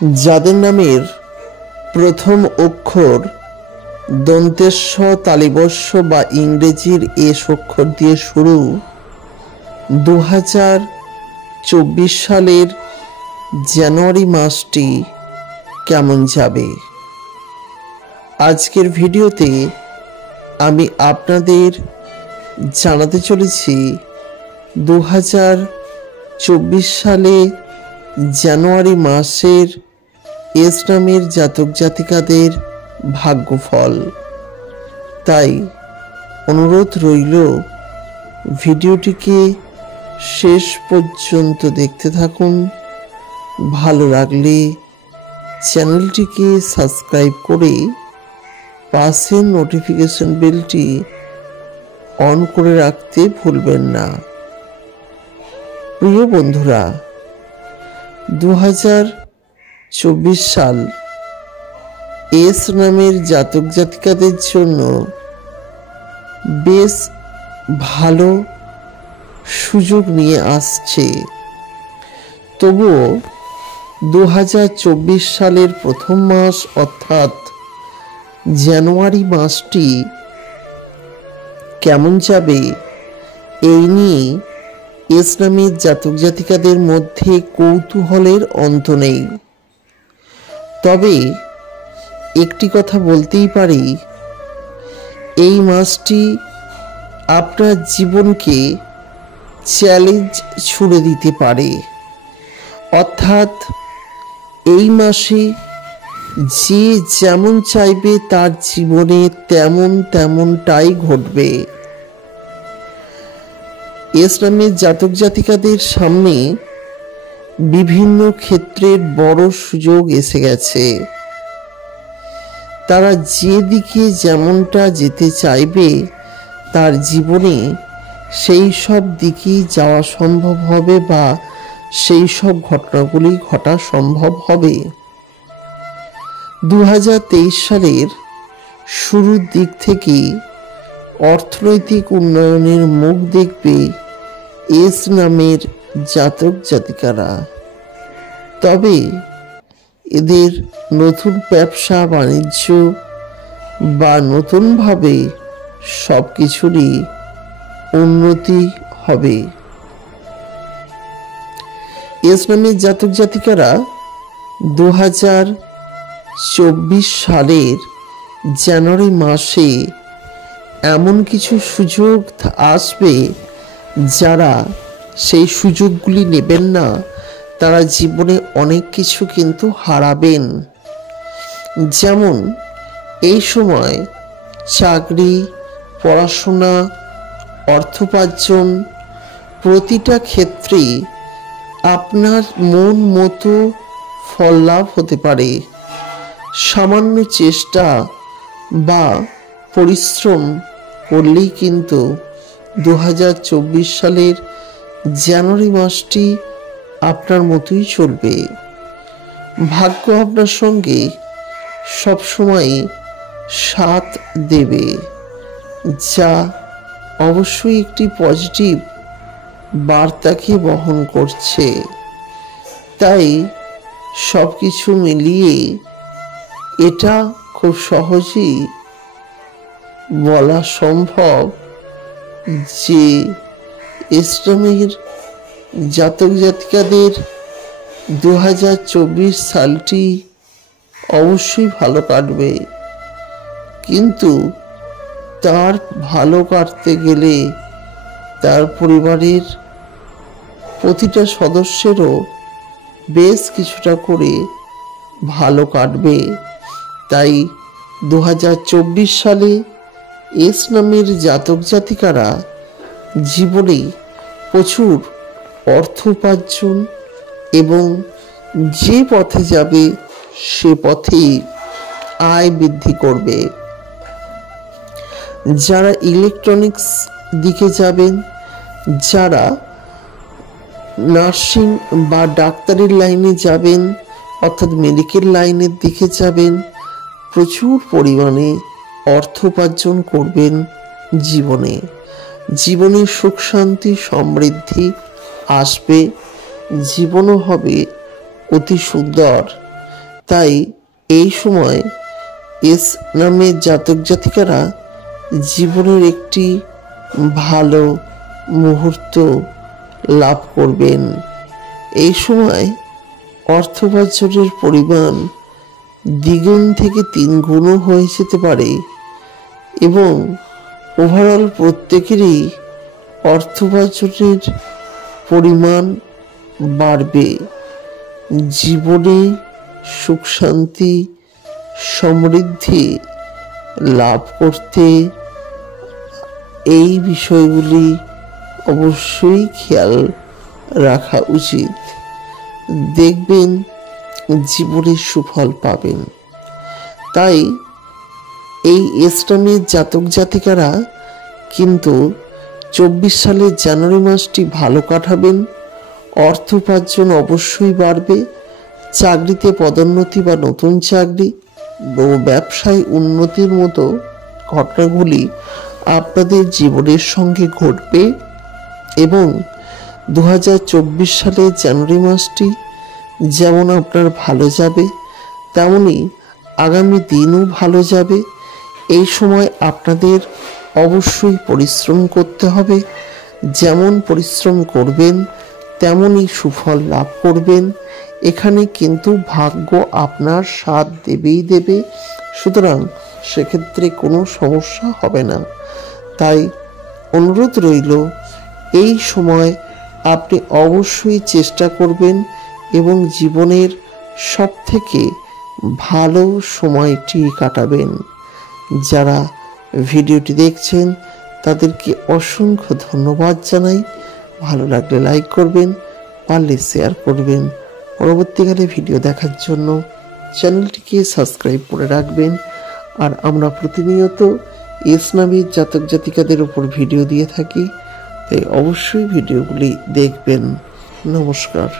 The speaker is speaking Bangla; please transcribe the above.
যাদের নামের প্রথম অক্ষর দন্তেস্ব তালিবস্য বা ইংরেজির এস অক্ষর দিয়ে শুরু, 2024 সালের জানুয়ারি মাসটি কেমন যাবে? আজকের ভিডিওতে আমি আপনাদের জানাতে চলেছি 2024 সালে জানুয়ারি মাসের এস নামের জাতক জাতিকাদের ভাগ্যফল। তাই অনুরোধ রইল ভিডিওটিকে শেষ পর্যন্ত দেখতে থাকুন। ভালো লাগলে চ্যানেলটিকে সাবস্ক্রাইব করে পাশের নোটিফিকেশন বেলটি অন করে রাখতে ভুলবেন না। প্রিয় বন্ধুরা, 2024 সাল এস নামের জাতক জাতিকাদের জন্য বেশ ভালো সুযোগ নিয়ে আসছে। তবুও 2024 সালের প্রথম মাস অর্থাৎ জানুয়ারি মাসটি কেমন যাবে এই নিয়ে এস নামের জাতক জাতিকাদের মধ্যে কৌতূহলের অন্ত নেই। তবে একটি কথা বলতেই পারি, এই মাসটি আপনার জীবনকে চ্যালেঞ্জ ছুড়ে দিতে পারে। অর্থাৎ এই মাসে যে যেমন চাইবে তার জীবনে তেমনটাই ঘটবে। এস নামের জাতক জাতিকাদের সামনে বিভিন্ন ক্ষেত্রের বড় সুযোগ এসে গেছে। তারা যেদিকে যেমনটা যেতে চাইবে তার জীবনে সেই সব দিকেই যাওয়া সম্ভব হবে বা সেই সব ঘটনাগুলি ঘটা সম্ভব হবে। 2023 সালের শুরুর দিক থেকে অর্থনৈতিক উন্নয়নের মুখ দেখবে এস নামের জাতক জাতিকারা। তবে এদের নতুন ব্যবসা বাণিজ্য বা নতুনভাবে সব কিছুরই উন্নতি হবে। এস নামের জাতক জাতিকারা 2024 সালের জানুয়ারি মাসে এমন কিছু সুযোগ আসবে, যারা সেই সুযোগগুলি নেবেন না তারা জীবনে অনেক কিছু কিন্তু হারাবেন। যেমন এই সময় চাকরি, পড়াশোনা, অর্থোপার্জন প্রতিটা ক্ষেত্রে আপনার মন মতো ফল লাভ হতে পারে। সামান্য চেষ্টা বা পরিশ্রম করলেই কিন্তু 2024 সালের জানুয়ারি মাসটি আপনার মতোই চলবে। ভাগ্য আপনার সঙ্গে সবসময় সাথ দেবে, যা অবশ্যই একটি পজিটিভ বার্তাকে বহন করছে। তাই সব কিছু মিলিয়ে এটা খুব সহজেই বলা সম্ভব যে এস নামের জাতক জাতিকাদের 2024 সালটি অবশ্যই ভালো কাটবে। কিন্তু তার ভালো কাটতে গেলে তার পরিবারের প্রতিটা সদস্যেরও বেশ কিছুটা করে ভালো কাটবে। তাই 2024 সালে এস নামের জাতক জাতিকারা জীবনে প্রচুর অর্থ উপার্জন এবং যে পথে যাবে সে পথেই আয় বৃদ্ধি করবে। যারা ইলেকট্রনিক্স দিকে যাবেন, যারা নার্সিং বা ডাক্তারের লাইনে যাবেন অর্থাৎ মেডিকেল লাইনের দিকে যাবেন, প্রচুর পরিমাণে অর্থ উপার্জন করবেন। জীবনে সুখ শান্তি সমৃদ্ধি আসবে, জীবনও হবে অতি সুন্দর। তাই এই সময় এস নামের জাতক জাতিকারা জীবনের একটি ভালো মুহূর্ত লাভ করবেন। এই সময় অর্থোপার্জনের পরিমাণ দ্বিগুণ থেকে 3 গুণও হয়ে যেতে পারে এবং ওভারঅল প্রত্যেকেরই অর্থোপার্জনের পরিমাণ বাড়বে। জীবনে সুখ শান্তি সমৃদ্ধি লাভ করতে এই বিষয়গুলি অবশ্যই খেয়াল রাখা উচিত। দেখবেন জীবনে সুফল পাবেন। তাই এই এস্টামের জাতক জাতিকারা কিন্তু 24 সালের জানুয়ারি মাসটি ভালো কাটাবেন। অর্থ উপার্জন অবশ্যই বাড়বে। চাকরিতে পদোন্নতি বা নতুন চাকরি ও ব্যবসায় উন্নতির মতো ঘটনাগুলি আপনাদের জীবনের সঙ্গে ঘটবে এবং 2024 সালের জানুয়ারি মাসটি যেমন আপনার ভালো যাবে তেমনি আগামী দিনও ভালো যাবে। এই সময় আপনাদের অবশ্যই পরিশ্রম করতে হবে। যেমন পরিশ্রম করবেন তেমনই সুফল লাভ করবেন। এখানে কিন্তু ভাগ্য আপনার সাথ দেবেই দেবে, সুতরাং সেক্ষেত্রে কোনো সমস্যা হবে না। তাই অনুরোধ রইল এই সময় আপনি অবশ্যই চেষ্টা করবেন এবং জীবনের সবথেকে ভালো সময়টি কাটাবেন। যারা ভিডিওটি দেখছেন তাদেরকে অসংখ্য ধন্যবাদ জানাই। ভালো লাগলে লাইক করবেন, পারলে শেয়ার করবেন। পরবর্তীকালে ভিডিও দেখার জন্য চ্যানেলটিকে সাবস্ক্রাইব করে রাখবেন। আর আমরা প্রতিনিয়ত এস নামের জাতক জাতিকাদের উপর ভিডিও দিয়ে থাকি, তাই অবশ্যই ভিডিওগুলি দেখবেন। নমস্কার।